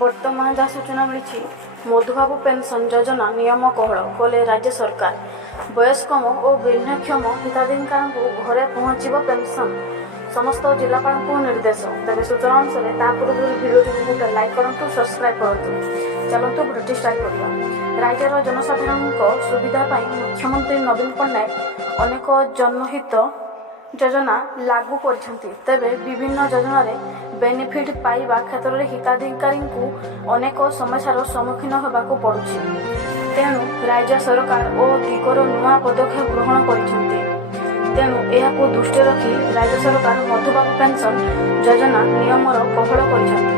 ବର୍ତ୍ତମାନ ଯାହା ସୂଚନା ମିଳିଛି, ମଧୁବାବୁ ପେନ୍ସନ୍ ଯୋଜନା ନିୟମ କୋହଳ କଲେ ରାଜ୍ୟ ସରକାର। ବୟସ୍କମ ଓ ଭିନ୍ନକ୍ଷମ ହିତାଧିକାରୀଙ୍କୁ ଘରେ ପହଞ୍ଚିବ ପେନ୍ସନ୍, ସମସ୍ତ ଜିଲ୍ଲାପାଳଙ୍କୁ ନିର୍ଦ୍ଦେଶ। ତେବେ ସୂଚନା ଅନୁସାରେ ତା ପୂର୍ବରୁ ଭିଡ଼ିଓଟିକୁ ଗୋଟେ ଲାଇକ୍ କରନ୍ତୁ, ସବସ୍କ୍ରାଇବ୍ କରନ୍ତୁ। ଚାଲନ୍ତୁ ଭିଡ଼ିଓଟି ଷ୍ଟାର୍ଟ କରିବା। ରାଜ୍ୟର ଜନସାଧାରଣଙ୍କ ସୁବିଧା ପାଇଁ ମୁଖ୍ୟମନ୍ତ୍ରୀ ନବୀନ ପଟ୍ଟନାୟକ ଅନେକ ଜନହିତ ଯୋଜନା ଲାଗୁ କରିଛନ୍ତି। ତେବେ ବିଭିନ୍ନ ଯୋଜନାରେ ବେନିଫିଟ୍ ପାଇବା କ୍ଷେତ୍ରରେ ହିତାଧିକାରୀଙ୍କୁ ଅନେକ ସମସ୍ୟାର ସମ୍ମୁଖୀନ ହେବାକୁ ପଡ଼ୁଛି। ତେଣୁ ରାଜ୍ୟ ସରକାର ଓ ଦିଗର ନୂଆ ପଦକ୍ଷେପ ଗ୍ରହଣ କରିଛନ୍ତି। ତେଣୁ ଏହାକୁ ଦୃଷ୍ଟିରେ ରଖି ରାଜ୍ୟ ସରକାର ମଧୁବାବୁ ପେନ୍ସନ୍ ଯୋଜନା ନିୟମର କୋହଳ କରିଛନ୍ତି।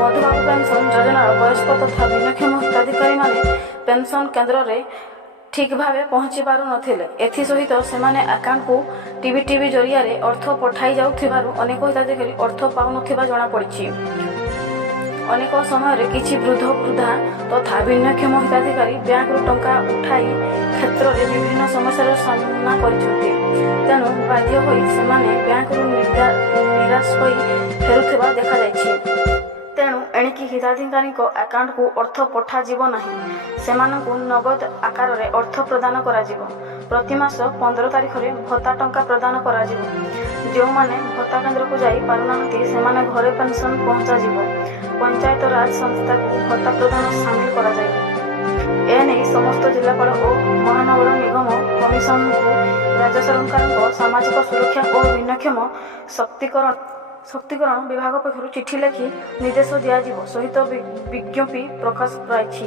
ମଧୁବାବୁ ପେନ୍ସନ୍ ଯୋଜନାର ବୟସ୍କ ତଥା ଭିନ୍ନକ୍ଷମ ହିତାଧିକାରୀମାନେ ପେନ୍ସନ୍ କେନ୍ଦ୍ରରେ ଠିକ୍ ଭାବେ ପହଞ୍ଚି ପାରୁନଥିଲେ। ଏଥିସହିତ ସେମାନେ ଆକାଉଣ୍ଟକୁ ଟିବି ଜରିଆରେ ଅର୍ଥ ପଠାଇ ଯାଉଥିବାରୁ ଅନେକ ହିତାଧିକାରୀ ଅର୍ଥ ପାଉନଥିବା ଜଣାପଡ଼ିଛି। ଅନେକ ସମୟରେ କିଛି ବୃଦ୍ଧ ବୃଦ୍ଧା ତଥା ଭିନ୍ନକ୍ଷମ ହିତାଧିକାରୀ ବ୍ୟାଙ୍କରୁ ଟଙ୍କା ଉଠାଇ କ୍ଷେତ୍ରରେ ବିଭିନ୍ନ ସମସ୍ୟାର ସାମ୍ନା କରିଛନ୍ତି। ତେଣୁ ବାଧ୍ୟ ହୋଇ ସେମାନେ ବ୍ୟାଙ୍କରୁ ନିରାଶ ହୋଇ ଫେରୁଥିବା ଦେଖାଯାଇଛି। ତେଣୁ ଏଣିକି ହିତାଧିକାରୀଙ୍କ ଆକାଉଣ୍ଟକୁ ଅର୍ଥ ପଠାଯିବ ନାହିଁ, ସେମାନଙ୍କୁ ନଗଦ ଆକାରରେ ଅର୍ଥ ପ୍ରଦାନ କରାଯିବ। ପ୍ରତି ମାସ 15 ତାରିଖରେ ଭତ୍ତା ଟଙ୍କା ପ୍ରଦାନ କରାଯିବ। ଯେଉଁମାନେ ଭତ୍ତା କେନ୍ଦ୍ରକୁ ଯାଇ ପାରୁନାହାନ୍ତି ସେମାନେ ଘରେ ପେନ୍ସନ୍ ପହଞ୍ଚାଯିବ। ପଞ୍ଚାୟତ ରାଜ ସଂସ୍ଥାକୁ ଭତ୍ତା ପ୍ରଦାନ ସାମିଲ କରାଯିବ। ଏନେଇ ସମସ୍ତ ଜିଲ୍ଲାପାଳ ଓ ମହାନଗର ନିଗମ କମିଶନଙ୍କୁ ରାଜ୍ୟ ସରକାରଙ୍କ ସାମାଜିକ ସୁରକ୍ଷା ଓ ଭିନ୍ନକ୍ଷମ ସଶକ୍ତିକରଣ ବିଭାଗ ପକ୍ଷରୁ ଚିଠି ଲେଖି ନିର୍ଦ୍ଦେଶ ଦିଆଯିବା ସହିତ ବିଜ୍ଞପ୍ତି ପ୍ରକାଶ ପାଇଛି।